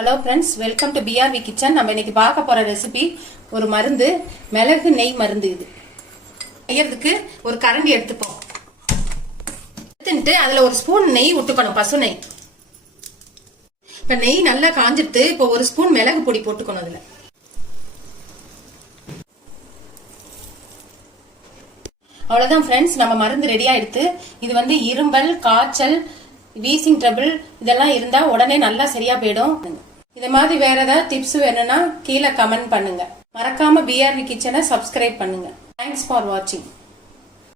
Hello friends, welcome to PRV kitchen. நம்ம இன்னைக்கு பார்க்க போற ரெசிபி ஒரு மருந்து, மிளகு நெய் மருந்து. இது செய்யறதுக்கு ஒரு கரண்டி எடுத்துப்போம். எடுத்துட்டு அதுல ஒரு ஸ்பூன் நெய் விட்டுக்கணும், பசு நெய். இப்ப நெய் நல்லா காஞ்சிட்டு இப்போ ஒரு ஸ்பூன் மிளகு பொடி போட்டுக்கணும். அதுல அவ்வளவுதான் ஃப்ரெண்ட்ஸ், நம்ம மருந்து ரெடி ஆயிடுத்து. இது இரும்பல், காய்ச்சல், வீசிங் ட்ரபிள் இதெல்லாம் இருந்தா உடனே நல்லா சரியா போயிடும். இந்த மாதிரி வேற ஏதாவது டிப்ஸ் வேணும்னா கீழே கமெண்ட் பண்ணுங்க. மறக்காம பிஆர்வி கிச்சனை சப்ஸ்கிரைப் பண்ணுங்க. தேங்க்ஸ் ஃபார் வாட்சிங்.